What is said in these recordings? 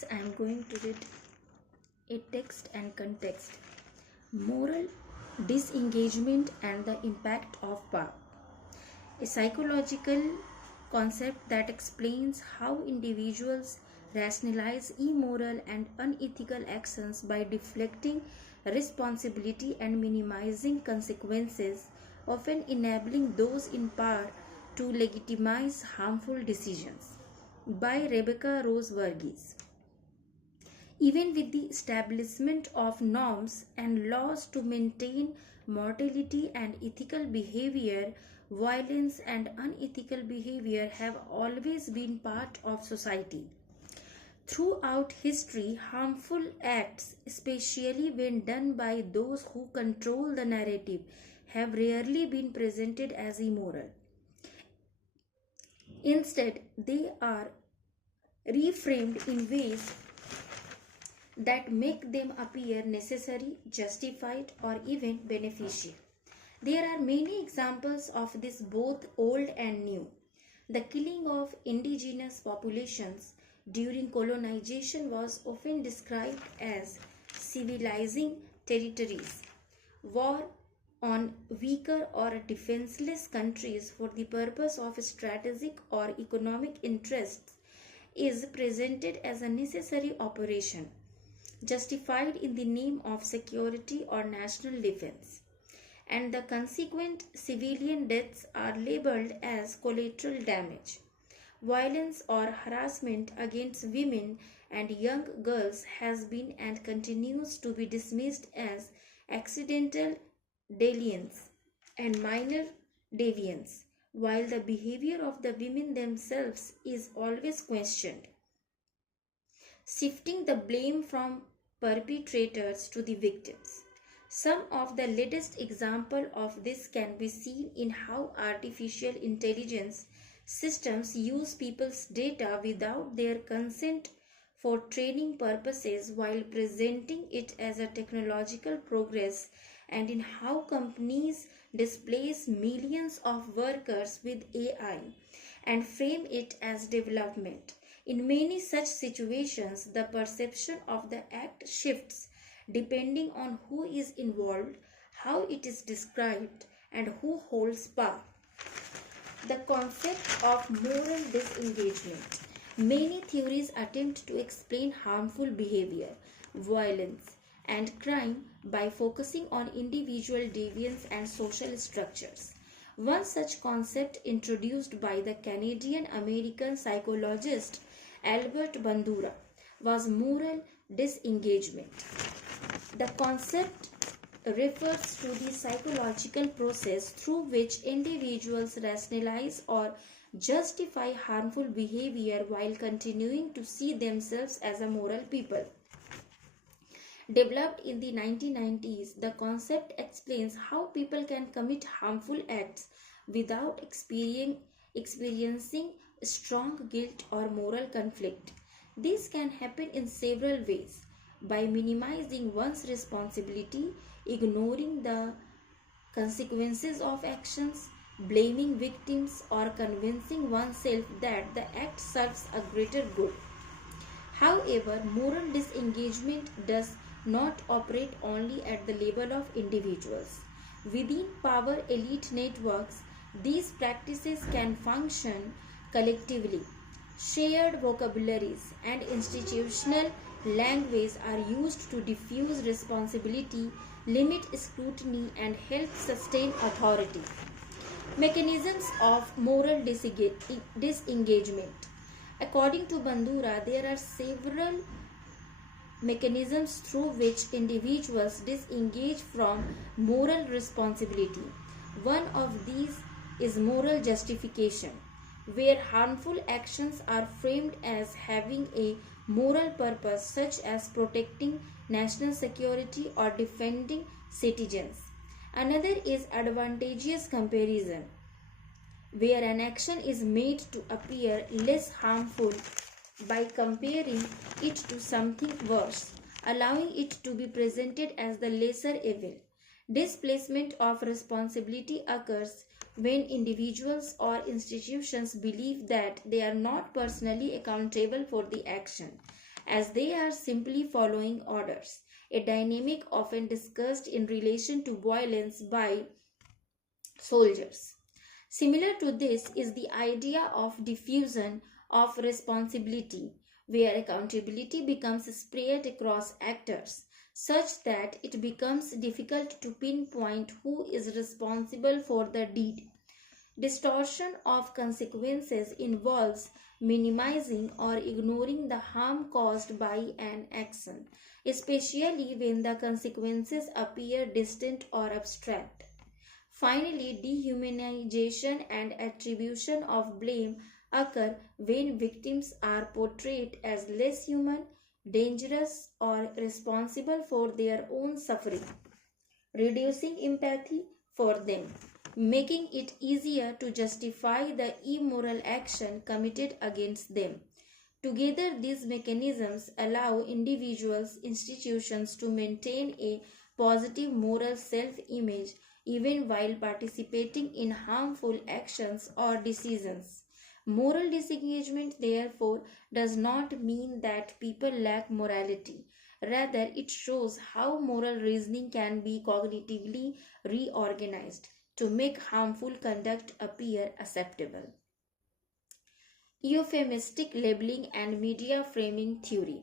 students, I am going to read a text and context. Moral disengagement and the impact of power. A psychological concept that explains how individuals rationalize immoral and unethical actions by deflecting responsibility and minimizing consequences, often enabling those in power to legitimize harmful decisions. By Rebecca Rose Verghese. Even with the establishment of norms and laws to maintain morality and ethical behavior, violence and unethical behavior have always been part of society. Throughout history, harmful acts, especially when done by those who control the narrative, have rarely been presented as immoral. Instead, they are reframed in ways that make them appear necessary, justified, or even beneficial. There are many examples of this, both old and new. The killing of indigenous populations during colonization was often described as civilizing territories. War on weaker or defenseless countries for the purpose of strategic or economic interests is presented as a necessary operation, justified in the name of security or national defense, and the consequent civilian deaths are labeled as collateral damage. Violence or harassment against women and young girls has been and continues to be dismissed as accidental dalliance and minor deviance, while the behavior of the women themselves is always questioned, shifting the blame from perpetrators to the victims. Some of the latest examples of this can be seen in how artificial intelligence systems use people's data without their consent for training purposes while presenting it as a technological progress, and in how companies displace millions of workers with AI and frame it as development. In many such situations, the perception of the act shifts depending on who is involved, how it is described, and who holds power. The concept of moral disengagement. Many theories attempt to explain harmful behavior, violence, and crime by focusing on individual deviance and social structures. One such concept, introduced by the Canadian American psychologist Bandura, was moral disengagement. The concept refers to the psychological process through which individuals rationalize or justify harmful behavior while continuing to see themselves as a moral people. Developed in the 1990s, the concept explains how people can commit harmful acts without experiencing strong guilt or moral conflict. This can happen in several ways: by minimizing one's responsibility, ignoring the consequences of actions, blaming victims, or convincing oneself that the act serves a greater good. However, moral disengagement does not operate only at the level of individuals. Within power elite networks, these practices can function collectively. Shared vocabularies and institutional language are used to diffuse responsibility, limit scrutiny, and help sustain authority. Mechanisms of moral disengagement. According to Bandura, there are several mechanisms through which individuals disengage from moral responsibility. One of these is moral justification, where harmful actions are framed as having a moral purpose, such as protecting national security or defending citizens. Another is advantageous comparison, where an action is made to appear less harmful by comparing it to something worse, allowing it to be presented as the lesser evil. Displacement of responsibility occurs when individuals or institutions believe that they are not personally accountable for the action, as they are simply following orders, a dynamic often discussed in relation to violence by soldiers. Similar to this is the idea of diffusion of responsibility, where accountability becomes spread across actors, such that it becomes difficult to pinpoint who is responsible for the deed. Distortion of consequences involves minimizing or ignoring the harm caused by an action, especially when the consequences appear distant or abstract. Finally, dehumanization and attribution of blame occur when victims are portrayed as less human, dangerous, or responsible for their own suffering, reducing empathy for them, making it easier to justify the immoral action committed against them. Together, these mechanisms allow individuals, institutions to maintain a positive moral self-image even while participating in harmful actions or decisions. Moral disengagement, therefore, does not mean that people lack morality. Rather, it shows how moral reasoning can be cognitively reorganized to make harmful conduct appear acceptable. Euphemistic labeling and media framing theory.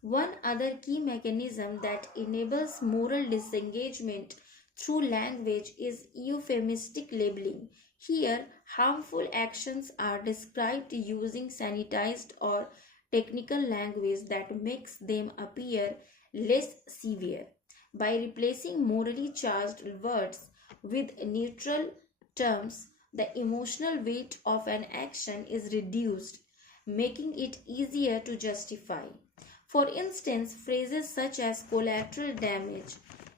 One other key mechanism that enables moral disengagement through language is euphemistic labeling. Here, harmful actions are described using sanitized or technical language that makes them appear less severe. By replacing morally charged words with neutral terms, the emotional weight of an action is reduced, making it easier to justify. For instance, phrases such as collateral damage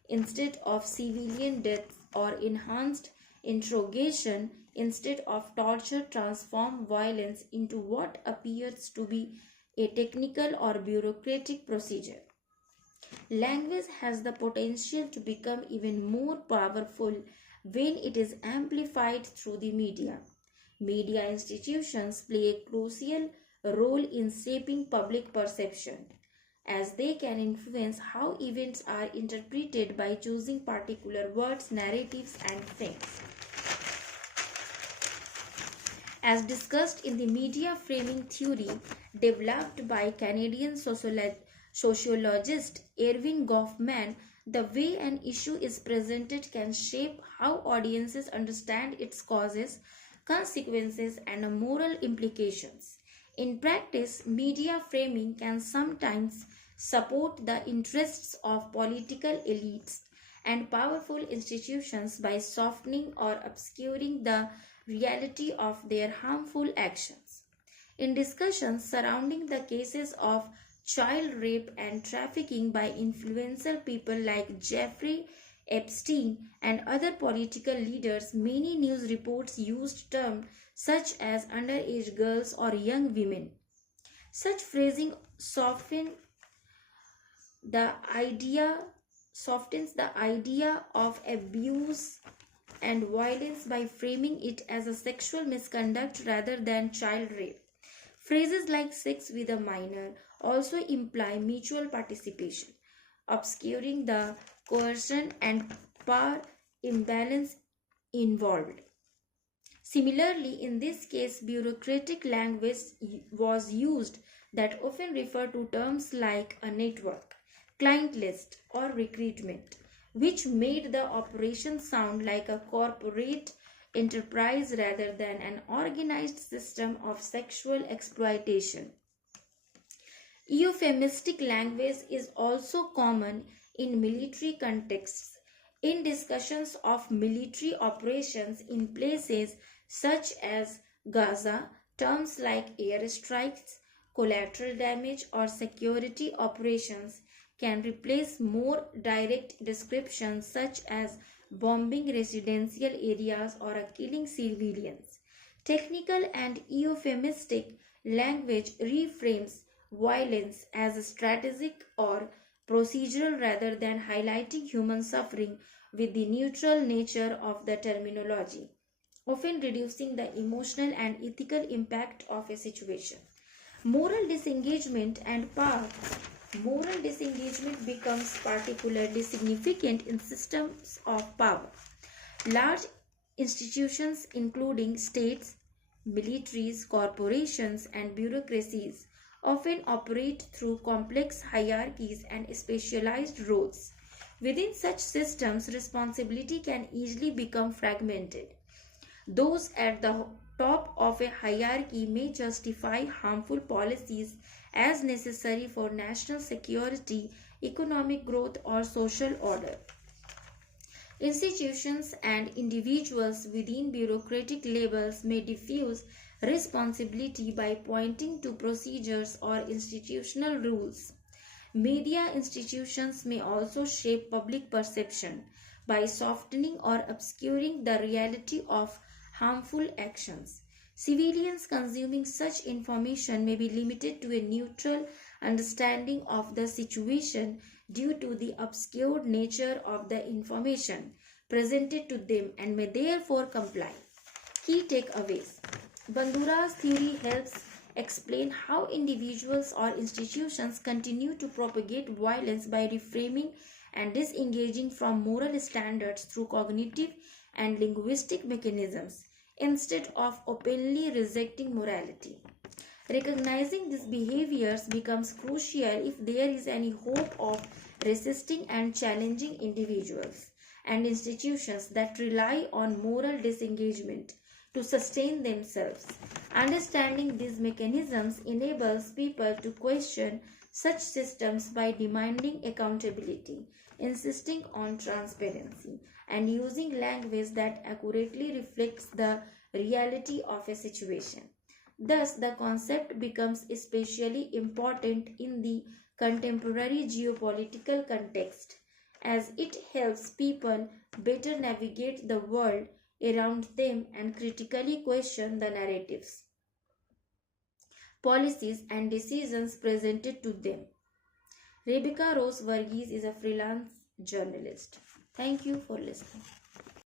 instead of civilian deaths or enhanced interrogation instead of torture transform violence into what appears to be a technical or bureaucratic procedure. Language has the potential to become even more powerful when it is amplified through the media. Media institutions play a crucial role in shaping public perception, as they can influence how events are interpreted by choosing particular words, narratives, and frames. As discussed in the media framing theory developed by Canadian sociologist Erving Goffman, the way an issue is presented can shape how audiences understand its causes, consequences, and moral implications. In practice, media framing can sometimes support the interests of political elites and powerful institutions by softening or obscuring the reality of their harmful actions. In discussions surrounding the cases of child rape and trafficking by influential people like Jeffrey Epstein and other political leaders, many news reports used terms such as underage girls or young women. Such phrasing the idea softens the idea of abuse and violence by framing it as a sexual misconduct rather than child rape. Phrases like sex with a minor also imply mutual participation, obscuring the coercion and power imbalance involved. Similarly, in this case, bureaucratic language was used that often refer to terms like a network, client list, or recruitment, which made the operation sound like a corporate enterprise rather than an organized system of sexual exploitation. Euphemistic language is also common in military contexts. In discussions of military operations in places such as Gaza, terms like airstrikes, collateral damage, or security operations can replace more direct descriptions such as bombing residential areas or killing civilians. Technical and euphemistic language reframes violence as strategic or procedural rather than highlighting human suffering with the neutral nature of the terminology, often reducing the emotional and ethical impact of a situation. Moral disengagement and power. Moral disengagement becomes particularly significant in systems of power. Large institutions, including states, militaries, corporations, and bureaucracies, often operate through complex hierarchies and specialized roles. Within such systems, responsibility can easily become fragmented. Those at the top of a hierarchy may justify harmful policies as necessary for national security, economic growth, or social order. Institutions and individuals within bureaucratic labels may diffuse responsibility by pointing to procedures or institutional rules. Media institutions may also shape public perception by softening or obscuring the reality of harmful actions. Civilians consuming such information may be limited to a neutral understanding of the situation due to the obscured nature of the information presented to them and may therefore comply. Key takeaways. Bandura's theory helps explain how individuals or institutions continue to propagate violence by reframing and disengaging from moral standards through cognitive and linguistic mechanisms instead of openly rejecting morality. Recognizing these behaviors becomes crucial if there is any hope of resisting and challenging individuals and institutions that rely on moral disengagement to sustain themselves. Understanding these mechanisms enables people to question such systems by demanding accountability, insisting on transparency, and using language that accurately reflects the reality of a situation. Thus, the concept becomes especially important in the contemporary geopolitical context as it helps people better navigate the world around them and critically question the narratives, policies, and decisions presented to them. Rebecca Rose Verghese is a freelance journalist. Thank you for listening.